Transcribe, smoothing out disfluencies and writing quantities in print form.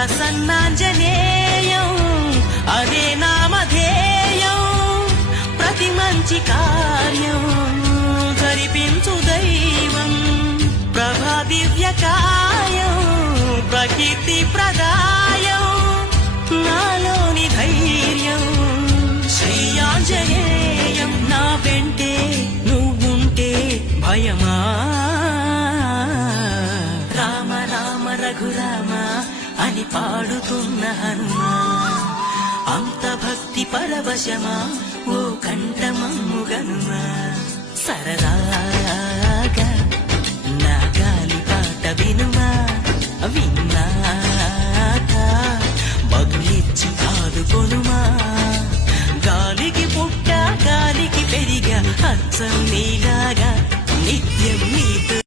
ప్రసన్నాంజనేయం అదే నామధేయం ప్రతి మంచి కార్యం జరిపించు దైవం ప్రభా దివ్యకాయం ప్రకీర్తి ప్రదాయం నాలోని ధైర్యం శ్రీ ఆంజనేయం నా వెంటే నువ్వుంటే భయమా రామ రామ రఘురామ అని పాడుతున్న హనుమా అంత భక్తి పరవశమా ఓ కంఠమమ్ముగనుమా సరదాగా నా గాలి పాట వినుమా విన్నాక బదులిచ్చి ఆదుకొనుమా గాలికి పుట్ట గాలికి పెరిగా అచ్చం నీలాగా నిత్యం నీతో